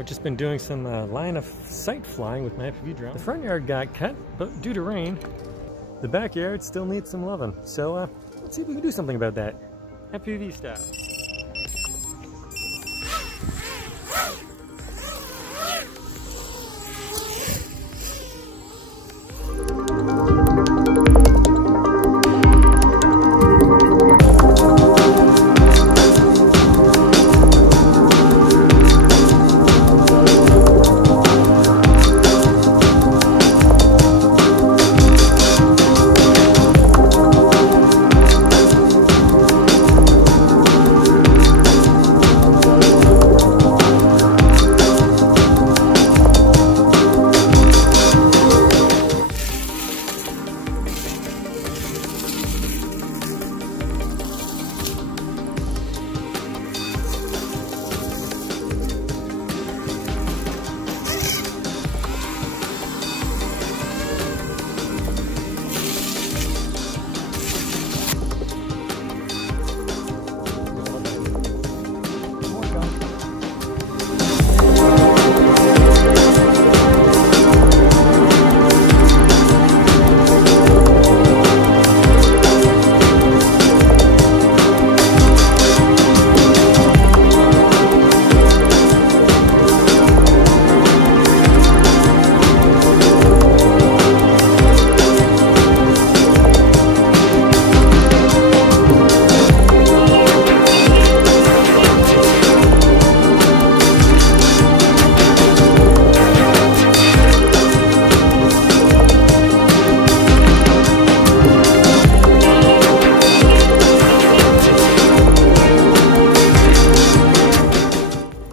I've just been doing some line of sight flying with my FPV drone. The front yard got cut, but due to rain, the backyard still needs some loving. So let's see if we can do something about that. FPV style.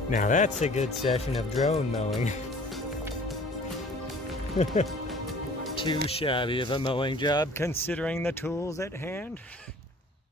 Now that's a good session of drone mowing. Too shabby of a mowing job considering the tools at hand.